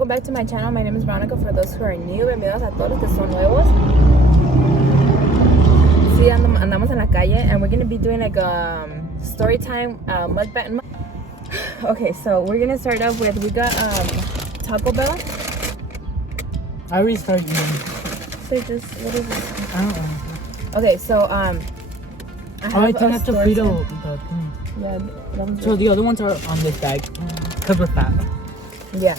welcome back to my channel. My name is Veronica. For those who are new, bienvenidos a todos los que son nuevos. Sí, andamos en la calle, and we're gonna be doing like a story time mukbang. Okay, so we're gonna start off with, we got Taco Bell. I already started eating. So just, what is it? I don't know. Okay, so I think that's the Frito. Yeah, that one's so the other ones are on this bag because we're fat. Yeah.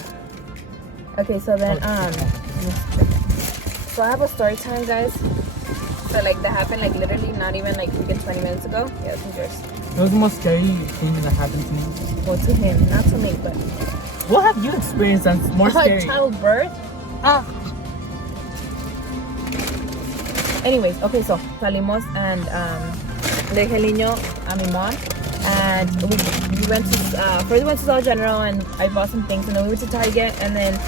Okay, so then so I have a story time, guys. So like that happened like literally not even like freaking 20 minutes ago. Yeah, this is yours. It was the most scary thing that happened to me. Well, to him, not to me, but what have you experienced that's more scary? Childbirth. Anyways, okay, so salimos and le dejé el niño a mi mom, and we went to first we went to Dollar General and I bought some things, and then we went to Target, and then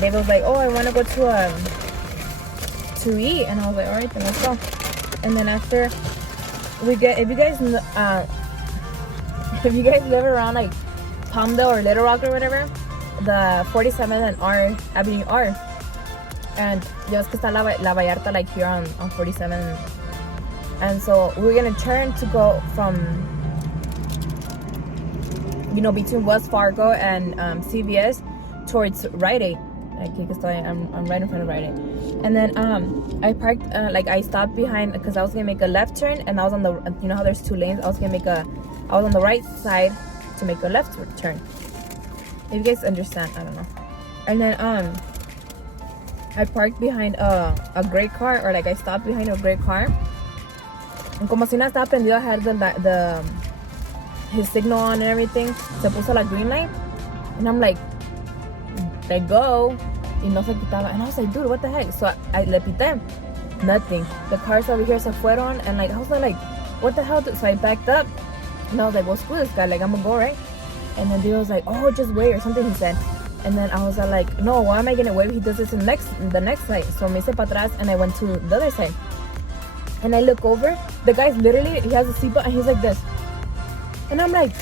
David was like, oh, I want to go to eat, and I was like, all right, then let's go. And then after we get, if you guys live around like Palmdale or Little Rock or whatever, the 47th and R Avenue R, and ya ves que está la Vallarta like here on 47, and so we're gonna turn to go from, you know, between Wells Fargo and CVS towards Rite Aid. I'm right in front of Rite Aid. And then I parked, I stopped behind because I was gonna make a left turn, and I was on the, you know how there's two lanes, I was on the right side to make a left turn. If you guys understand, I don't know. And then I parked behind a gray car, or like I stopped behind a gray car. And como si no estaba prendido, I had his signal on and everything. Se puso la green light, and I'm like, let go. Y no se quitaba. And I was like, dude, what the heck? So I le pité. Nothing. The cars over here se fueron, and like I was like, what the hell? So I backed up, and I was like, well, screw this guy. Like, I'm gonna go, right? And then he was like, oh, just wait or something, he said. And then I was like, no, why am I gonna wait? He does this in the next side. So me hice para atrás, and I went to the other side. And I look over, the guy's literally, he has a seatbelt, and he's like this. And I'm like,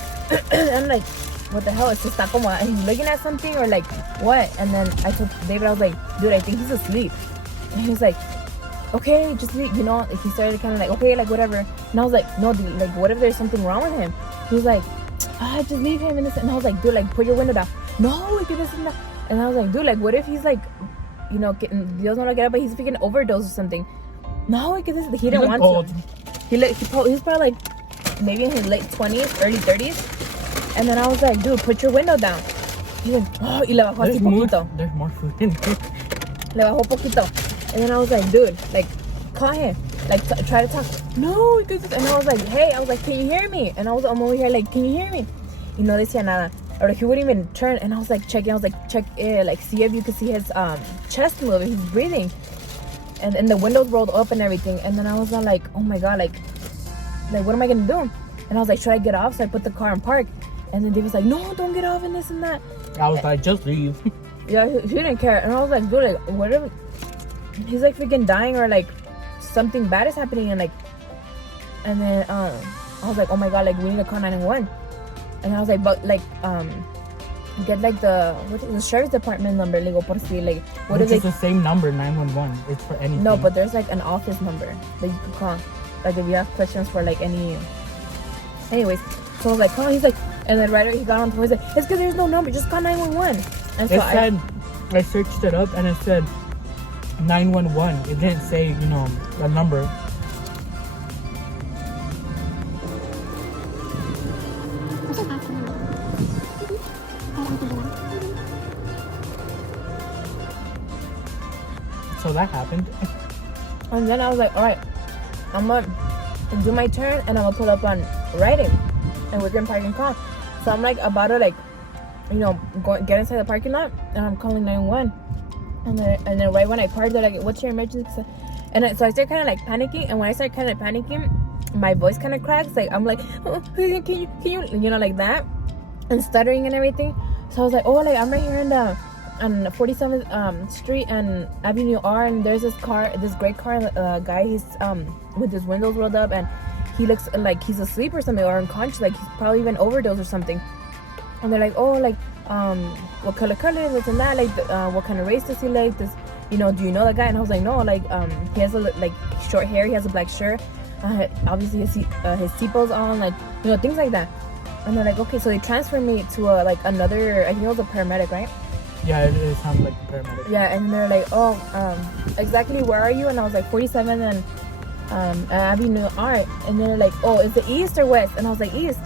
what the hell? It's está como, he's looking at something or like what? And then I told David, I was like, dude, I think he's asleep. And he's like, okay, just leave, you know. He started kind of like, okay, like whatever. And I was like, no, dude, like what if there's something wrong with him? He was like, just leave him in this. And I was like, dude, like put your window down. No, like this and that. And I was like, dude, like what if he's like, you know, Dios no lo quiera, but he's freaking overdose or something. No, like this, he didn't want old. to. He's probably like maybe in his late 20s, early 30s. And then I was like, dude, put your window down. He went, oh, y le bajó así poquito. There's more food in here. Le bajó poquito. And then I was like, dude, like, call him. Like, try to talk. No, and I was like, hey, can you hear me? And I'm over here like, can you hear me? Y no decía nada. Or he wouldn't even turn. And I was like, checking. I was like, check, like, see if you could see his chest move, if he's breathing. And the windows rolled up and everything. And then I was like, oh my God, like, what am I gonna do? And I was like, should I get off? So I put the car in park. And then Dave was like, no, don't get off and this and that. I was like, just leave. Yeah, he didn't care. And I was like, dude, like, whatever. He's like freaking dying, or like something bad is happening. And like, and then I was like, oh my God, like we need to call 911. And I was like, but like, get like the sheriff's department number, like, por si, like, what is it? It's the same number, 911. It's for anything. No, but there's like an office number that you could call, like if you have questions for like any. Anyways, so I was like, oh, he's like, and then right, he got on the phone. He's like, it's because there's no number, just call 911. And so I searched it up, and it said 911. It didn't say, you know, a number. So that happened. And then I was like, all right, I'm gonna do my turn, and I'm gonna pull up on Rite Aid, and we're gonna park in car. So I'm like about to, like, you know, get inside the parking lot, and I'm calling 911. And then right when I parked, they're like, what's your emergency? So I started kind of like panicking, and when I started kind of panicking, my voice kind of cracks. Like I'm like, oh, can you know, like that, and stuttering and everything. So I was like, oh, like I'm right here on 47th Street and Avenue R, and there's this gray car guy. He's with his windows rolled up, and he looks like he's asleep or something, or unconscious, like he's probably even overdosed or something. And they're like, oh, like what color is this and that, like what kind of race does he like, this, you know, do you know that guy? And I was like, no, like he has a like short hair, he has a black shirt, obviously his seatbelt's on, like, you know, things like that. And they're like, okay, so they transferred me to like another, I think it was a paramedic, right? Yeah, it sounded like a paramedic. Yeah, and they're like, oh, exactly where are you? And I was like 47 and Avenue Art. And they're like, oh, is it east or west? And I was like, east.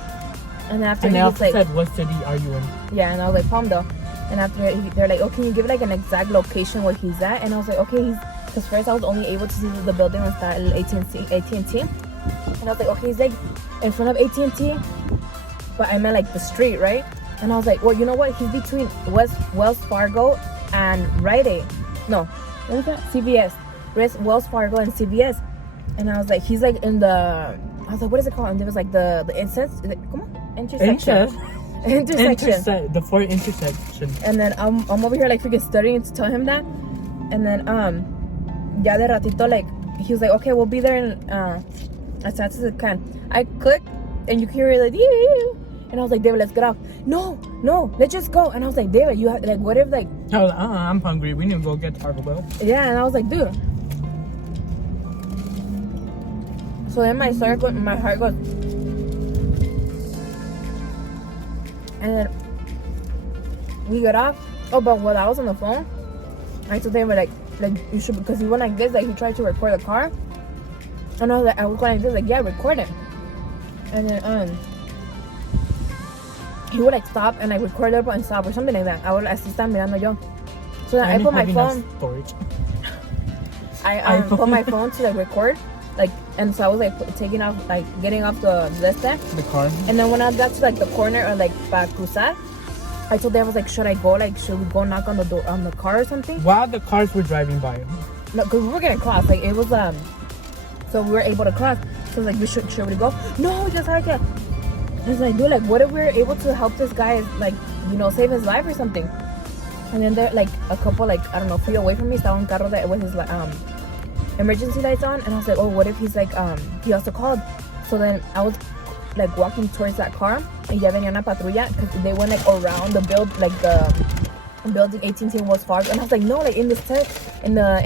And after and he was like, said, what city are you in? yeah, and I was like, Palmdale. And after they're like, oh, can you give like an exact location where he's at? And I was like, okay, because first I was only able to see the building was at AT&T. And I was like, okay, he's like in front of AT&T, but I meant like the street, right? And I was like, well, you know what? He's between Wells Fargo and Rite Aid. No, what is that? CVS. Wells Fargo and CVS. And I was like, he's like in the, I was like, what is it called? And there was like the intersection. Intersection. The fourth intersection. And then I'm over here like freaking studying to tell him that. And then ya de ratito, like he was like, okay, we'll be there in as fast as it can. I clicked and you can hear like, and I was like, David, let's get off. No, let's just go. And I was like, David, you have, like, what if like, I was like, I'm hungry, we need to go get Taco Bell. yeah. And I was like, dude. So then my heart goes, and then we got off. Oh, but while I was on the phone, I told David like you should, because he went like this, like he tried to record the car. And I was going like this, like, yeah, record it. And then he would like stop and like record it and stop or something like that. I would así estaba mirando yo. So then I put my phone. I put my phone to like record, like, and so I was like taking off, like getting off the car. And then when I got to like the corner or like para cruzar, I told them, I was like, should I go? Like, should we go knock on the door on the car or something? While the cars were driving by. No, because we were gonna cross. Like it was so we were able to cross. So like, should we go? No, just like it. I was like, dude, like, what if we were able to help this guy, like, you know, save his life or something? And then there, like, a couple, like, I don't know, feet away from me, estaba un carro that with his emergency lights on, and I was like, oh, what if he's like, he also called? So then I was like walking towards that car, and ya venía una patrulla, because they went like around the building 18 Wells Fargo, and I was like, no, like in the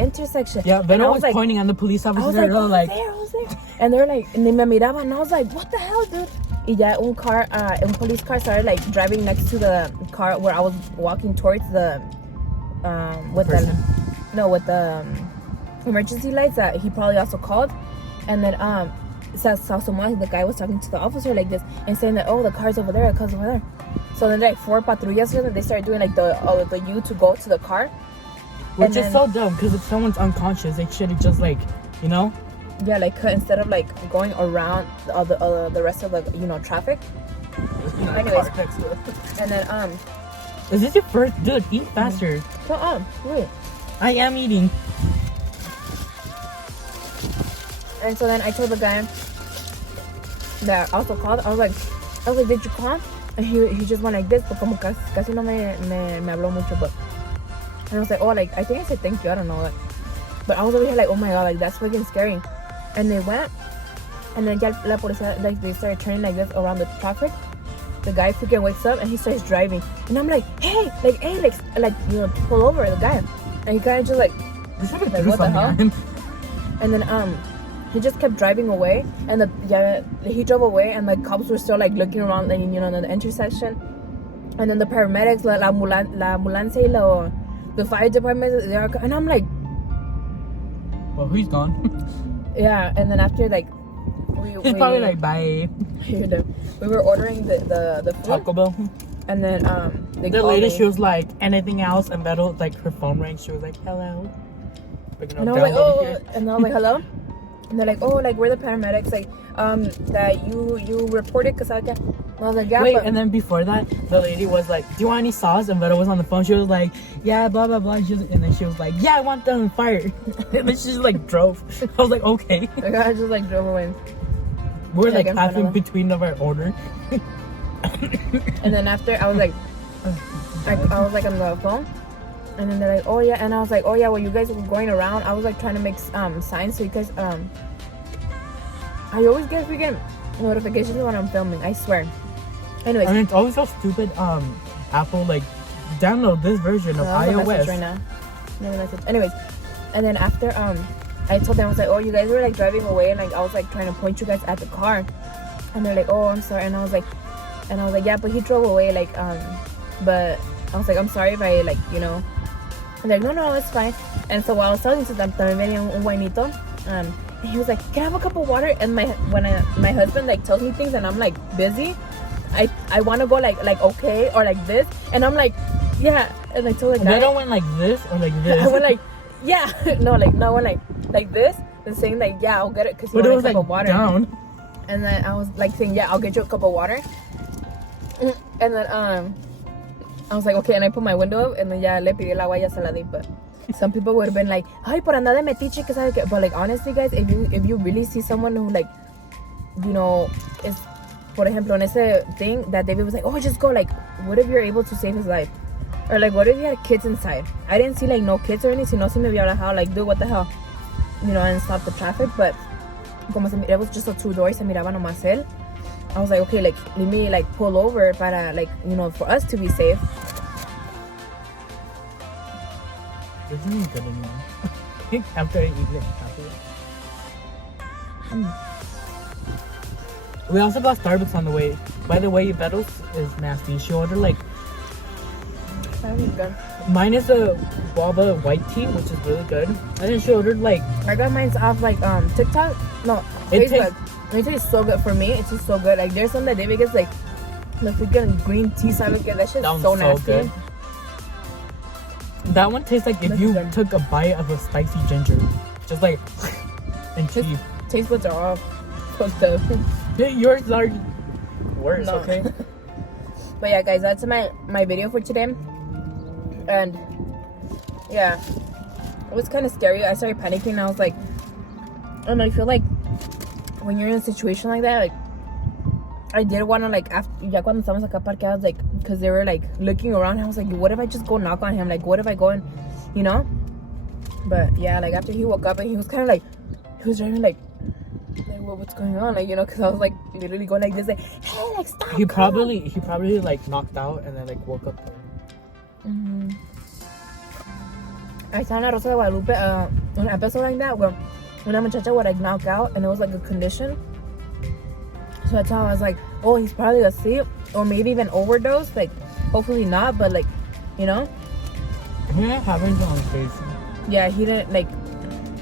intersection. Yeah, Veno was like, pointing on the police officer. I was like, I was there. And they're like, and they me miraban, and I was like, what the hell, dude? Y ya un police car started like driving next to the car where I was walking towards the with the emergency lights that he probably also called. And then the guy was talking to the officer like this and saying that, oh, the car's over there, So then like 4 patrullas, they started doing like the U to go to the car, which is so dumb, because if someone's unconscious, they should have just like, you know, yeah, like instead of like going around the rest of the, you know, traffic. Anyways, and then is this your first? Dude, eat faster. Wait. I am eating. And so then I told the guy that also called. I was like, did you call? And he just went like this, but como casi no me habló mucho, but. And I was like, oh, like, I think I said thank you, I don't know, like, but I was over here like, oh my god, like, that's freaking scary. And they went, and then la policía, like, they started turning like this around the traffic. The guy freaking wakes up and he starts driving, and I'm like, hey, you know, pull over the guy. And he kind of just like what the hell? And then he just kept driving away, and he drove away, and the cops were still like looking around, like, you know, in the intersection. And then the paramedics, la ambulancia, the fire department, and I'm like, well, he's gone. Yeah. And then after like he's probably like, bye. We were ordering the food, Taco Bell, and then the lady, she was like, anything else? And Beto, like, her phone rang, she was like, hello. But, you know, and I was like, oh, and I was like, hello. And they're like, oh, like, we're the paramedics, like, that you reported, because I was like, yeah. Wait, and then before that, the lady was like, do you want any sauce? And Vero was on the phone. She was like, yeah, blah, blah, blah. And then she was like, yeah, I want them fired. And then she just, like, drove. I was like, okay. The guy just, like, drove away. We're, like, half in between of our order. And then after, I was like, I was, like, on the phone. And then they're like, oh, yeah. And I was like, oh, yeah, well, you guys were going around. I was, like, trying to make signs so you guys, I always get freaking notifications when I'm filming, I swear. Anyways. And it's always so stupid. Apple, like download this version of iOS. Right now. Anyways, and then after I told them, I was like, oh, you guys were like driving away, and like I was like trying to point you guys at the car, and they're like, oh, I'm sorry, and I was like, yeah, but he drove away, like but I was like, I'm sorry if I like, you know, and they're like, no, it's fine. And so while I was talking to them, también venía un guainito, and he was like, can I have a cup of water? And my husband like tells me things, and I'm like busy. I want to go like okay or like this, and I'm like, yeah, and I told the guy. They don't went like this or like this. I went like, yeah, no, I went like this, and saying like, yeah, I'll get it because you want a cup of water. Down. And then I was like saying, yeah, I'll get you a cup of water. And then I was like, okay, and I put my window up, and then ya le pedí el agua, ya se la di. But some people would have been like, ay, por andar de metiche, que sabe que. But like honestly, guys, if you really see someone who like, you know, is, por ejemplo, on ese thing that David was like, oh, just go, like, what if you're able to save his life? Or like, what if he had kids inside? I didn't see like no kids or anything, no, si me hubiera dejado like, dude, what the hell, you know, and stop the traffic. But como it was just a 2-door, se miraba nomás él. I was like, okay, like, let me like pull over para like, you know, for us to be safe. This isn't good anymore. After I eat it. We also got Starbucks on the way. By the way, Bettles is nasty. She ordered like, mine is a guava white tea, which is really good. And then she ordered like, I got mine off like TikTok. No, Facebook. It tastes so good for me. It tastes so good. Like there's some that David gets like the freaking green tea salad. That shit's so nasty. Good. That one tastes like if you took a bite of a spicy ginger, just like and cheese. Taste buds are all fucked up. Yeah, yours are worse. No. Okay. But yeah, guys, that's my video for today. And yeah, it was kind of scary. I started panicking, and I was like, I don't know, I feel like when you're in a situation like that, like I did want to like after ya cuando estamos acá parqueados, like because they were like looking around, I was like, what if I just go knock on him? Like what if I go and, you know? But yeah, like after he woke up, and he was kind of like, he was driving like what's going on, like, you know, because I was like literally going like this, like, hey, like stop. He probably like knocked out and then like woke up. I saw in La Rosa de Guadalupe an episode like that where una muchacha would like knock out, and it was like a condition. So that's how I was like, oh, he's probably asleep or maybe even overdosed. Like hopefully not, but like, you know. Yeah, happens on face. Yeah, he didn't like.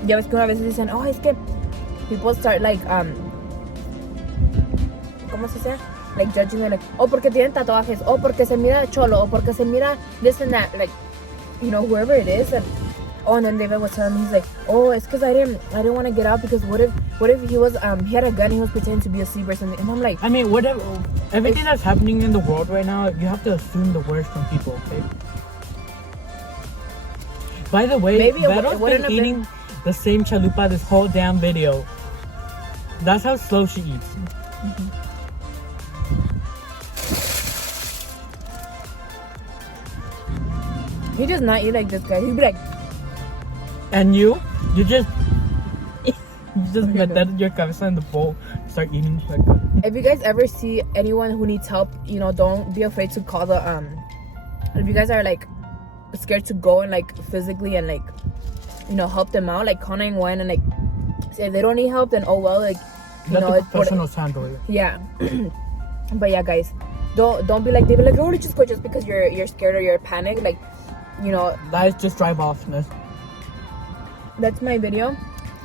Ya ves que una vez dicen, oh, es que people start like ¿cómo se dice? Like judging them, like, oh, porque tienen tatuajes, oh, porque se mira cholo, oh, porque se mira this and that, like, you know, whoever it is. And oh, and then David was telling me, he's like, oh, it's because I didn't want to get out, because what if he was he had a gun, he was pretending to be asleep or something. And I'm like, I mean, whatever, everything that's happening in the world right now, you have to assume the worst from people, okay? By the way, Bero's been eating the same chalupa this whole damn video. That's how slow she eats. He does not eat like this, guy. He'd be like, and you just met your cabeza in the bowl, start eating like that. If you guys ever see anyone who needs help, you know, don't be afraid to call the if you guys are like scared to go and like physically and like, you know, help them out, like call 911, and like if they don't need help, then oh well, like, you know, it's professionals handle it. Yeah. But yeah, guys, don't be like David, like, oh, just go just because you're scared or you're panicked, like, you know, that is just drive offness. That's my video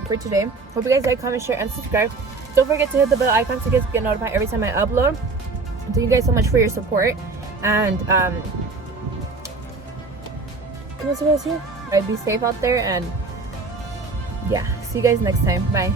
for today. Hope you guys like, comment, share, and subscribe. Don't forget to hit the bell icon so you guys get notified every time I upload. Thank you guys so much for your support. And I'd be safe out there, and yeah, see you guys next time. Bye.